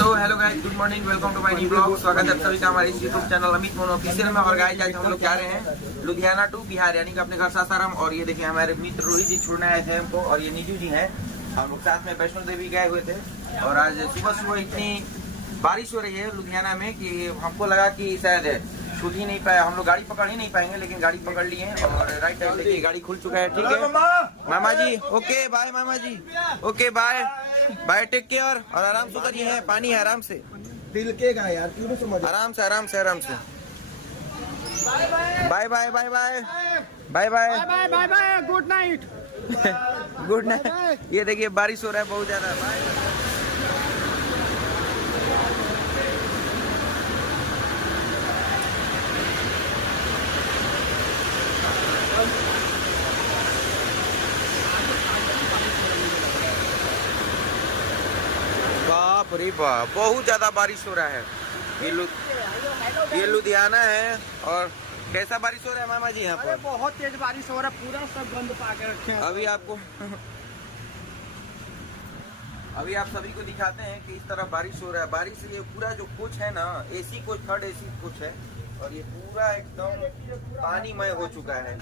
So hello guys, good morning, welcome to my new blog. स्वागत है आप सभी का हमारे इस YouTube channel Amit Mono official में। और गाइस आज हम लोग जा रहे हैं लुधियाना टू बिहार, यानी कि अपने घर सासाराम। और ये देखिए हमारे मित्र रोहित जी छोड़ने आए थे हमको, और ये नीजू जी हैं। हम लोग साथ में वैष्णो देवी गए हुए थे। और आज सुबह सुबह इतनी बारिश हो रही है लुधियाना में कि हमको लगा कि शायद छूट ही नहीं पाया, हम लोग गाड़ी पकड़ ही नहीं पाएंगे, लेकिन गाड़ी पकड़ लिए हैं। और राइट टाइम देखिए गाड़ी खुल चुका है। ठीक है मामा जी, ओके बाय मामा जी, okay bye bye, take care. और आराम से उतरिए, है पानी है, आराम से दिल के का यार, क्यों समझ, आराम से आराम से आराम से। Bye bye bye bye bye bye bye bye, good night good night. ये देखिए बारिश हो रहा है बहुत ज्यादा। बाय बाप रे बाप, बहुत ज्यादा बारिश हो रहा है। ये लुधियाना है। और कैसा बारिश हो रहा है मामा जी यहाँ पर? बहुत तेज बारिश हो रहा है, पूरा सब गंद पा के रखे हैं। अभी आप सभी को दिखाते हैं कि इस तरह बारिश हो रहा है। बारिश से ये पूरा जो कोच है ना, AC coach, third AC coach है, और ये पूरा एकदम पानीमय हो चुका है।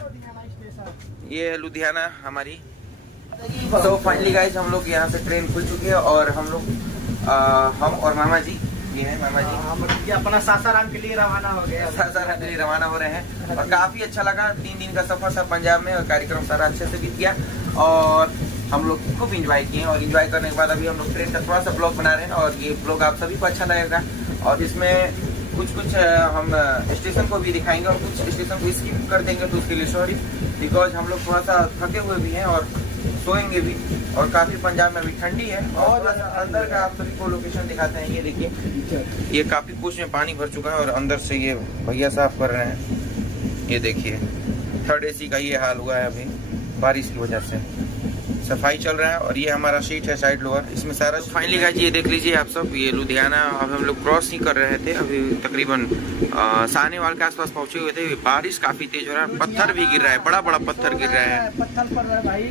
ये है लुधियाना हमारी। तो फाइनली गाइस हम लोग यहाँ से ट्रेन खुल चुकी है, और हम लोग हम और मामा जी, ये है मामा जी, ये अपना सासाराम के लिए रवाना हो गया। सासाराम के लिए रवाना हो रहे हैं। और काफी अच्छा लगा, 3 दिन का सफर था पंजाब में, और कार्यक्रम सारा अच्छे से बीत गया। और हम लोग खूब एंजॉय किए, और एंजॉय करने के बाद अभी हम लोग ट्रेन का थोड़ा सा ब्लॉग बना रहे हैं। और ये ब्लॉग आप सभी को अच्छा लगेगा। और इसमें कुछ हम स्टेशन को भी दिखाएंगे, और कुछ स्टेशन को स्किप कर देंगे, तो उसके लिए सॉरी, बिकॉज हम लोग थोड़ा सा थके हुए भी हैं और सोएंगे भी। और काफी पंजाब में अभी ठंडी है। और अंदर का आप सभी को लोकेशन दिखाते हैं। ये देखिए, ये काफी कुछ में पानी भर चुका है, और अंदर से ये भैया साफ कर रहे हैं। ये देखिए थर्ड एसी का ये हाल हुआ है अभी बारिश की वजह से, सफाई चल रहा है। और ये हमारा सीट है साइड लोअर, इसमें सारा फाइनली गाइस ये देख लीजिए आप सब। ये लुधियाना अब हम लोग क्रॉस ही कर रहे थे, अभी तकरीबन सानेवाल के आसपास पहुंचे हुए थे। बारिश काफी तेज हो रहा है, पत्थर भी गिर रहा है, बड़ा बड़ा पत्थर गिर रहा है। पत्थर पड़ रहा है भाई,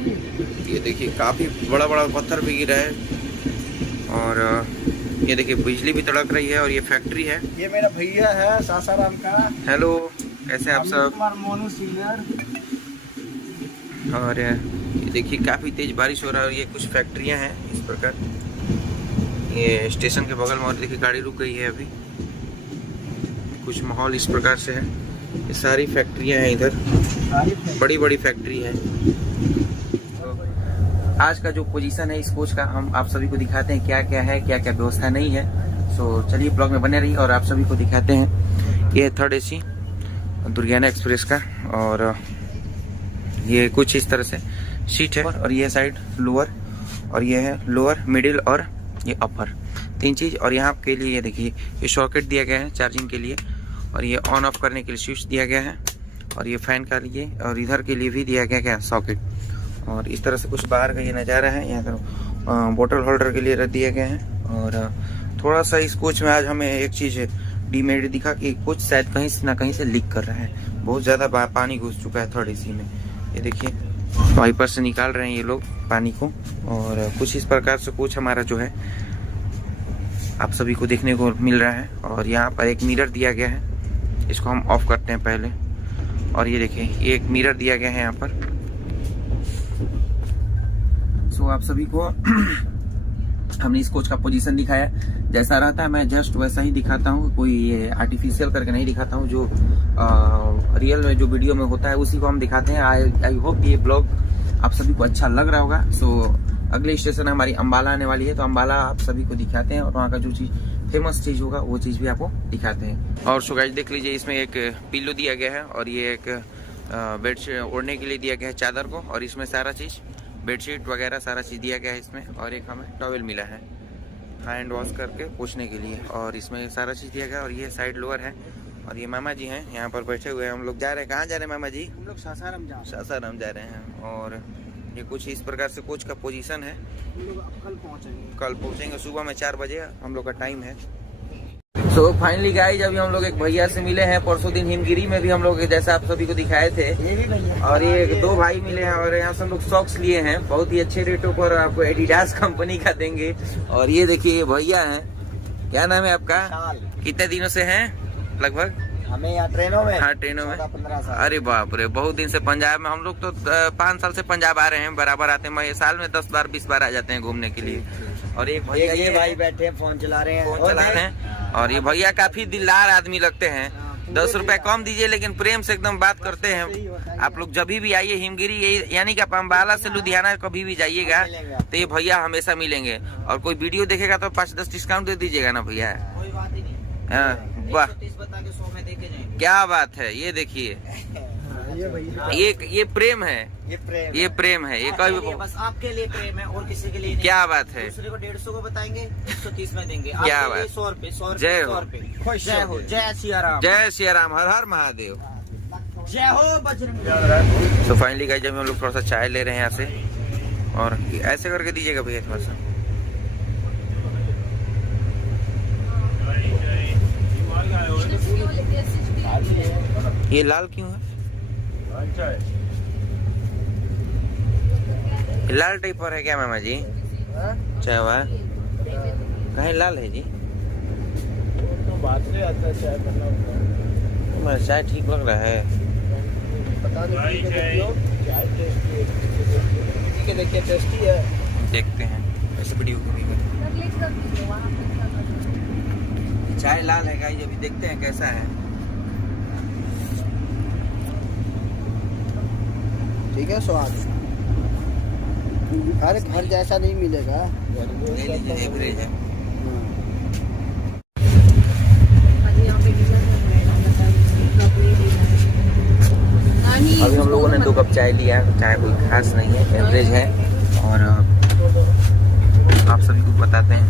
ये देखिए काफी बड़ा बड़ा पत्थर भी गिरा है। और ये देखिए बिजली भी तड़क रही है। और ये फैक्ट्री है। ये मेरा भैया है सासाराम का। हेलो, कैसे आप सब? मोनू सीनियर। और ये देखिए काफी तेज बारिश हो रहा है, और ये कुछ फैक्ट्रियां हैं इस प्रकार। ये स्टेशन के बगल में, और देखिए गाड़ी रुक गई है अभी। कुछ माहौल इस प्रकार से है। ये सारी फैक्ट्रियां हैं इधर, बड़ी बड़ी फैक्ट्री है। आज का जो पोजीशन है इस कोच का, हम आप सभी को दिखाते हैं क्या क्या है, क्या क्या व्यवस्था नहीं है। सो चलिए ब्लॉग में बने रहिए, और आप सभी को दिखाते हैं। ये थर्ड एसी लुधियाना एक्सप्रेस का, और ये कुछ इस तरह से सीट है। और ये साइड लोअर, और ये है लोअर, मिडिल और ये अपर, 3 चीज। और यहाँ के लिए ये देखिए ये सॉकेट दिया गया है चार्जिंग के लिए, और ये ऑन ऑफ करने के लिए स्विच दिया गया है, और ये फैन का लिए, और इधर के लिए भी दिया गया क्या सॉकेट। और इस तरह से कुछ बाहर का ये नज़ारा है। यहाँ पर बोतल होल्डर के लिए रख दिया गया है। और थोड़ा सा इस कोच में आज हमें एक चीज़ डीमेरिट दिखा कि कोच शायद कहीं से ना कहीं से लीक कर रहा है। बहुत ज़्यादा पानी घुस चुका है थर्ड एसी में। ये देखिए वाइपर से निकाल रहे हैं ये लोग पानी को। और कुछ इस प्रकार से कोच हमारा जो है आप सभी को देखने को मिल रहा है। और यहाँ पर एक मिरर दिया गया है, इसको हम ऑफ करते हैं पहले। और ये देखिए ये एक मिरर दिया गया है यहाँ पर। सो आप सभी को हमने इस कोच का पोजीशन दिखाया, जैसा रहता है मैं जस्ट वैसा ही दिखाता हूँ। कोई ये आर्टिफिशियल करके नहीं दिखाता हूँ, जो रियल में जो वीडियो में होता है उसी को हम दिखाते हैं। आई होप ये ब्लॉग आप सभी को अच्छा लग रहा होगा। सो अगले स्टेशन हमारी अम्बाला आने वाली है, तो अम्बाला आप सभी को दिखाते हैं, और वहाँ का जो चीज़ फेमस चीज़ होगा वो चीज़ भी आपको दिखाते हैं। और सो गाइस देख लीजिए, इसमें एक पिल्लो दिया गया है, और ये एक बेडशीट ओढ़ने के लिए दिया गया है चादर को। और इसमें सारा चीज़ बेडशीट वगैरह सारा चीज़ दिया गया है इसमें। और एक हमें टॉवेल मिला है हैंड वॉश करके पोंछने के लिए, और इसमें सारा चीज़ दिया गया। और ये साइड लोअर है, और ये मामा जी हैं यहाँ पर बैठे हुए हैं। हम लोग जा रहे हैं, कहाँ जा रहे हैं मामा जी? हम लोग सासाराम जा रहे हैं। और ये कुछ इस प्रकार से कोच का पोजीशन है। हम लोग कल पहुँचेंगे सुबह में 4 बजे हम लोग का टाइम है। सो फाइनली गाइस अभी हम लोग एक भैया से मिले हैं, परसों दिन हिमगिरी में भी हम लोग जैसा आप सभी को दिखाए थे, और ये 2 भाई मिले हैं और यहाँ से हम लोग सॉक्स लिए हैं बहुत ही अच्छे रेटों पर, आपको एडिडास कंपनी का देंगे। और ये देखिए ये भैया हैं, क्या नाम है आपका? साल। कितने दिनों से हैं लगभग? हमें यहाँ ट्रेनों में। हाँ, ट्रेनों में। 15 साल। अरे बाप रे, बहुत दिन से पंजाब में। हम लोग तो 5 साल से पंजाब आ रहे हैं, बराबर आते हैं। साल में 10 बार 20 बार आ जाते हैं घूमने के लिए। और एक भैया ये भाई बैठे हैं, फोन चला रहे हैं। फोन चला रहे हैं। और ये भैया काफी दिलदार आदमी लगते हैं। 10 रुपए कम दीजिए, लेकिन प्रेम से एकदम बात करते हैं। आप लोग जब भी आइए हिमगिरी, यानी कि आप अम्बाला से लुधियाना कभी भी जाइएगा तो ये भैया हमेशा मिलेंगे। और कोई वीडियो देखेगा तो 5-10 डिस्काउंट दे दीजिएगा ना भैया। कोई बात ही नहीं। हाँ, वाह, 130 बता के 100 में देके जाएंगे। क्या बात है। ये देखिए, ये प्रेम है। ये प्रेम है। ये कभी बस आपके लिए प्रेम है और किसी के लिए नहीं। क्या बात है। दूसरे को 150 को बताएंगे, 130 में देंगे। क्या आपके लिए बात। 100 रुपए, 100 जय रुपए, हो। 100 रुपए। जय हो, जय सिया राम। जय श्री राम, हर हर महादेव। जय हो बजरंग। तो फाइनली गाइस, जब हम लोग थोड़ा सा चाय ले रहे हैं यहाँ से, और ऐसे करके दीजिएगा भैया थोड़ा सा। ये लाल क्यों है? लाल टाइप पर है क्या मामा जी? चाय वाह, कहीं लाल है जी? चाय ठीक लग रहा है। देखिए टेस्टी है। देखते हैं ऐसे वीडियो को भी। चाय लाल है गाइस, अभी देखते हैं कैसा है। ठीक है, स्वाद हर घर जैसा नहीं मिलेगा। ले लीजिए, एवरेज है। अभी हम लोगों ने 2 कप चाय लिया है। चाय कोई खास नहीं है, एवरेज है। और आप सभी को बताते हैं,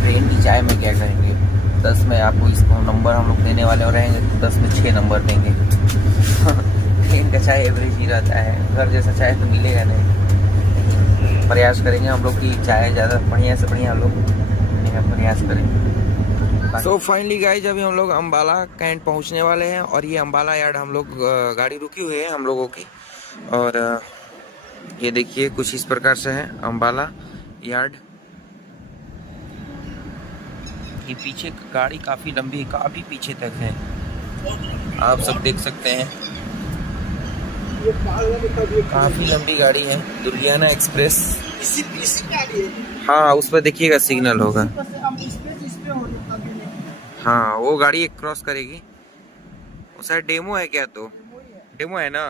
ट्रेन की चाय में क्या करेंगे। 10 में आपको इसको नंबर हम लोग देने वाले और रहेंगे, 10 में 6 नंबर देंगे। ट्रेन का चाय एवरेज ही रहता है, घर जैसा चाय तो मिलेगा नहीं। प्रयास करेंगे हम लोग की चाय ज़्यादा बढ़िया से बढ़िया हम लोग प्रयास करेंगे। सो फाइनली गाइज, अभी हम लोग अम्बाला कैंट पहुंचने वाले हैं। और ये अम्बाला यार्ड हम लोग गाड़ी रुकी हुई है हम लोगों की। और ये देखिए कुछ इस प्रकार से है अम्बाला यार्ड। ये पीछे गाड़ी काफी लंबी, काफी पीछे तक है, आप सब देख सकते हैं। काफी लंबी गाड़ी है, दुर्गियाना एक्सप्रेस। हाँ, उस पर देखिएगा सिग्नल होगा। हाँ, वो गाड़ी एक क्रॉस करेगी। वो शायद डेमो है क्या? तो डेमो है ना।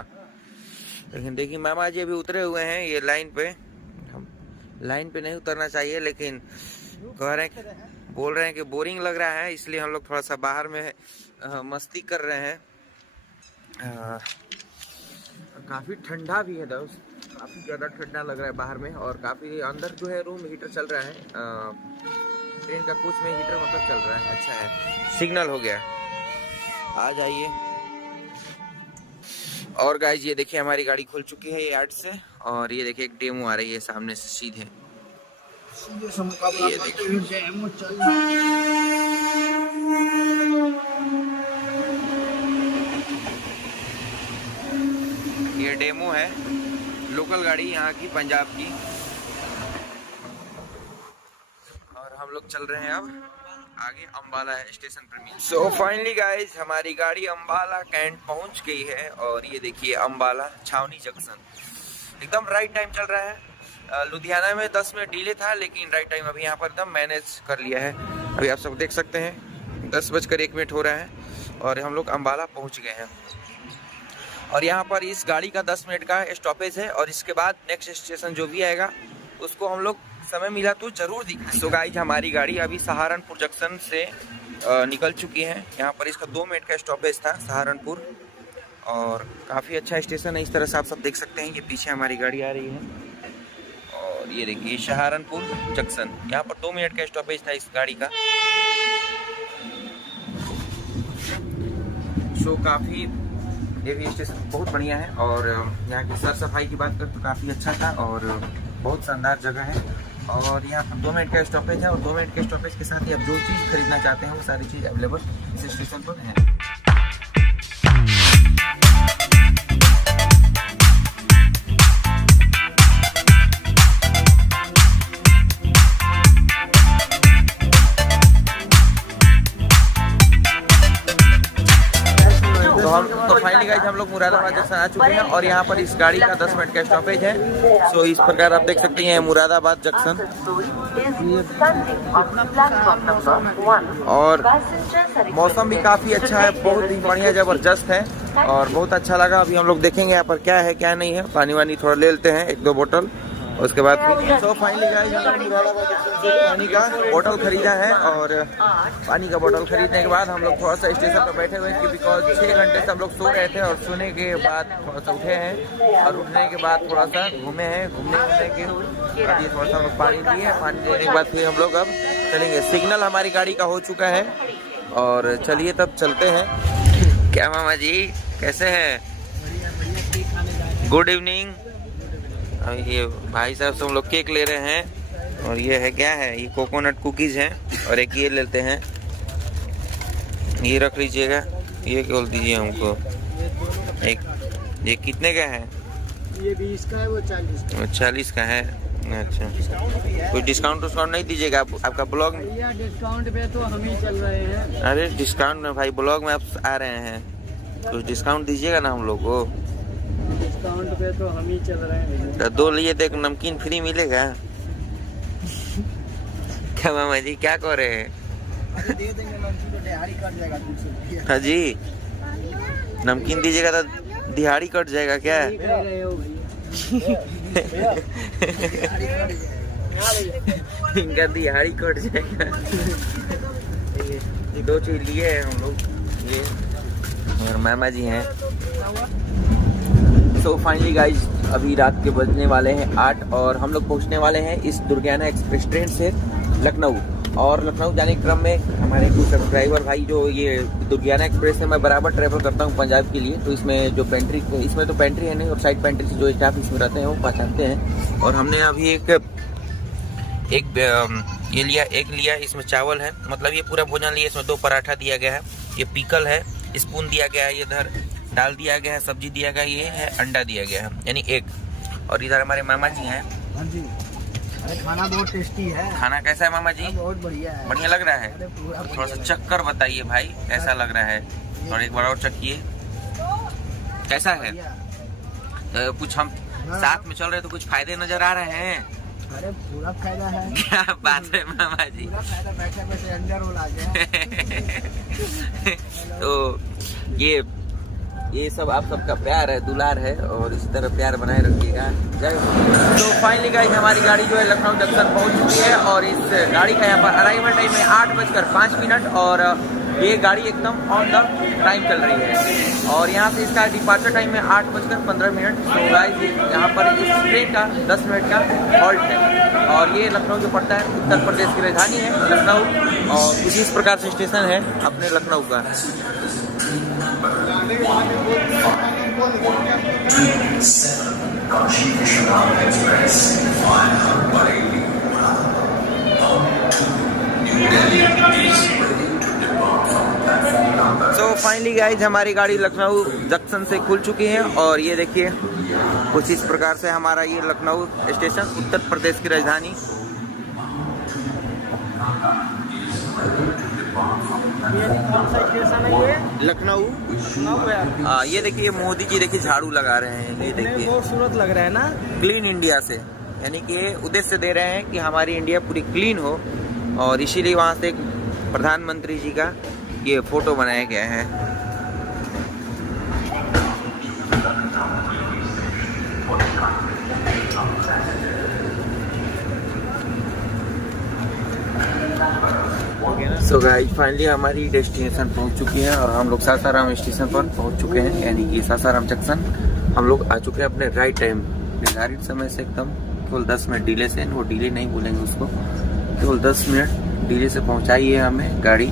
लेकिन देखिए मामा जी अभी उतरे हुए हैं ये लाइन पे। हम लाइन पे नहीं उतरना चाहिए, लेकिन कह रहे हैं, बोल रहे हैं कि बोरिंग लग रहा है, इसलिए हम लोग थोड़ा सा बाहर में मस्ती कर रहे हैं। काफ़ी ठंडा भी है दोस्त, काफ़ी ज़्यादा ठंडा लग रहा है बाहर में। और काफ़ी अंदर जो है रूम हीटर चल रहा है। ट्रेन का कोच में हीटर मतलब चल रहा है। अच्छा है, सिग्नल हो गया, आ जाइए। और गाइस ये देखिए हमारी गाड़ी खुल चुकी है यार्ड से। और ये देखिए एक डेमो आ रही है सामने से सीधे। ये देखिए ये डेमो है, लोकल गाड़ी यहाँ की, पंजाब की। और हम लोग चल रहे हैं अब आगे अम्बाला स्टेशन पर। सो फाइनली गाइज, हमारी गाड़ी अम्बाला कैंट पहुंच गई है। और ये देखिए अम्बाला छावनी जंक्शन, एकदम राइट टाइम चल रहा है। लुधियाना में 10 मिनट डिले था, लेकिन राइट टाइम अभी यहाँ पर एकदम मैनेज कर लिया है। अभी आप सब देख सकते हैं 10:01 हो रहा है और हम लोग अम्बाला पहुँच गए हैं। और यहाँ पर इस गाड़ी का 10 मिनट का स्टॉपेज है। और इसके बाद नेक्स्ट स्टेशन जो भी आएगा उसको हम लोग समय मिला तो जरूर दिखाएं। सो गाइज, हमारी गाड़ी अभी सहारनपुर जंक्शन से निकल चुकी है। यहाँ पर इसका 2 मिनट का स्टॉपेज था सहारनपुर। और काफ़ी अच्छा स्टेशन है, इस तरह से आप सब देख सकते हैं। ये पीछे हमारी गाड़ी आ रही है और ये देखिए सहारनपुर जंक्शन, यहाँ पर 2 मिनट का स्टॉपेज था इस गाड़ी का। सो काफ़ी ये भी स्टेशन बहुत बढ़िया है। और यहाँ की साफ सफाई की बात करें तो काफ़ी अच्छा था और बहुत शानदार जगह है। और यहाँ पर 2 मिनट का स्टॉपेज है और 2 मिनट के स्टॉपेज के साथ ही आप जो चीज़ खरीदना चाहते हैं वो सारी चीज़ अवेलेबल इस स्टेशन पर है। मुरादाबाद जंक्शन आ चुके हैं और यहाँ पर इस गाड़ी का 10 मिनट का स्टॉपेज है। सो इस प्रकार आप देख सकते हैं मुरादाबाद जंक्शन। और मौसम भी काफ़ी अच्छा है, बहुत ही बढ़िया ज़बरदस्त है और बहुत अच्छा लगा। अभी हम लोग देखेंगे यहाँ पर क्या है क्या नहीं है। पानी वानी थोड़ा ले लेते हैं, 1-2 बोतल, उसके बाद फिर तो फाइनली गाइस पानी का बोतल खरीदा है और पानी का बोतल खरीदने के बाद हम लोग थोड़ा सा स्टेशन पर बैठे हुए हैं बिकॉज 6 घंटे से हम लोग सो रहे थे और सोने के बाद थोड़ा सा उठे हैं और उठने के बाद थोड़ा सा घूमे हैं। घूमने के बाद थोड़ा सा हम लोग पानी लिए, पानी लेने के बाद फिर हम लोग अब चलेंगे। सिग्नल हमारी गाड़ी का हो चुका है और चलिए तब चलते हैं। क्या मामा जी कैसे हैं? Good evening. ये भाई साहब से हम लोग केक ले रहे हैं और ये है क्या है, ये कोकोनट कुकीज हैं और एक ये लेते हैं, ये रख लीजिएगा, ये खोल दीजिए हमको। एक ये कितने का है? ये 20 का है, वो 40 का। 40 का है। अच्छा, कोई डिस्काउंट नहीं दीजिएगा? आपका ब्लॉग डिस्काउंट पे तो हम ही चल रहे हैं। अरे डिस्काउंट में भाई, ब्लॉग में आप आ रहे हैं, कुछ डिस्काउंट दीजिएगा ना हम लोग को। डिस्काउंट पे तो हम ही चल रहे हैं। तो 2 लिए तो 1 नमकीन फ्री मिलेगा। क्या मामा जी क्या कह रहे हैं? दे देंगे नमकीन तो दिहाड़ी कट जाएगा 200 रुपया। हाँ जी, नमकीन दीजिएगा तो दिहाड़ी कट जाएगा क्या? इनका दिहाड़ी कट जाएगा। ये 2 चीज लिए हैं हम लोग, ये और मामा जी हैं। सो फाइनली गाइज अभी रात के बजने वाले हैं 8 और हम लोग पहुंचने वाले हैं इस दुर्गियाना एक्सप्रेस ट्रेन से लखनऊ। और लखनऊ जाने के क्रम में हमारे कुछ सब्सक्राइबर भाई, जो ये दुर्गियाना एक्सप्रेस से मैं बराबर ट्रैवल करता हूँ पंजाब के लिए, तो इसमें जो पेंट्री, इसमें तो पेंट्री है नहीं और साइड पेंट्री से जो स्टाफ इसमें रहते हैं वो पहचानते हैं। और हमने अभी ये लिया, इसमें चावल है, मतलब ये पूरा भोजन लिया। इसमें 2 पराठा दिया गया है, ये पिकल है, स्पून दिया गया है, ये इधर दाल दिया गया है, सब्जी दिया गया, ये है अंडा दिया गया है यानी एग। और इधर हमारे मामा जी हैं। हाँ जी, अरे खाना बहुत टेस्टी है। खाना कैसा है मामा जी? बहुत बढ़िया है। बढ़िया लग रहा है? थोड़ा सा चक्कर बताइए भाई कैसा लग रहा है, और एक बार और चखिए कैसा है। तो कुछ हम साथ में चल रहे तो कुछ फायदे नजर आ रहे हैं? अरे पूरा फायदा है। क्या बात है मामा जी, पूरा फायदा, बैठे बैठे अंदर हो तो ये सब आप सबका प्यार है, दुलार है और इसी तरह प्यार बनाए रखिएगा। जय हो। तो फाइनली गाइस हमारी गाड़ी जो है लखनऊ जंक्शन पहुंच चुकी है और इस गाड़ी का यहाँ पर अराइवल टाइम है 8:05 और ये गाड़ी एकदम ऑन द टाइम चल रही है। और यहाँ से इसका डिपार्चर टाइम है 8:15। तो गाइस यहाँ पर इस ट्रेन का 10 मिनट का हॉल्ट है और ये लखनऊ जो पड़ता है उत्तर प्रदेश की राजधानी है लखनऊ। और कुछ इस प्रकार से स्टेशन है अपने लखनऊ का। तो फाइनली गाइज हमारी गाड़ी लखनऊ जंक्शन से खुल चुकी है और ये देखिए कुछ इस प्रकार से हमारा ये लखनऊ स्टेशन उत्तर प्रदेश की राजधानी। लखनऊ। ये देखिए मोदी जी देखिए झाड़ू लगा रहे हैं, ये देखिए खूबसूरत लग रहा है ना। क्लीन इंडिया से, यानी कि उद्देश्य दे रहे हैं कि हमारी इंडिया पूरी क्लीन हो और इसीलिए वहाँ से एक प्रधानमंत्री जी का ये फोटो बनाया गया है। सो गाइस फाइनली हमारी डेस्टिनेशन पहुंच चुकी है और हम लोग सासाराम स्टेशन पर पहुंच चुके हैं, यानी कि सासाराम जंक्शन हम लोग आ चुके हैं अपने राइट टाइम निर्धारित समय से एकदम केवल 10 मिनट डिले से, वो डिले नहीं बोलेंगे उसको, केवल 10 मिनट डिले से पहुंचाई है हमें गाड़ी।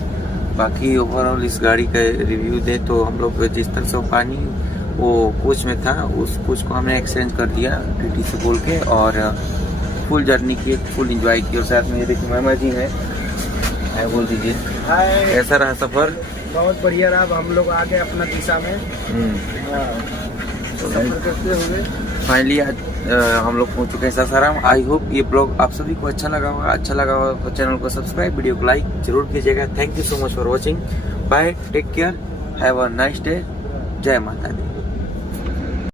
बाकी ओवरऑल इस गाड़ी का रिव्यू दे तो हम लोग जिस तरह से पानी वो कोच में था उस कोच को हमने एक्सचेंज कर दिया टीटी से बोल के और फुल जर्नी की, फुल इंजॉय की। और साथ में ये देखिए मामा जी हैं, हाय बोल दीजिए। कैसा रहा सफर? बहुत बढ़िया रहा। अब हम लोग आ गए अपना दिशा में। फाइनली आज हम लोग पहुंच चुके हैं सासाराम। आई होप ये ब्लॉग आप सभी को अच्छा लगा होगा। अच्छा लगा होगा तो चैनल को सब्सक्राइब, वीडियो को लाइक जरूर कीजिएगा। Thank you so much for watching. Bye, take care, have a nice day. जय माता दी।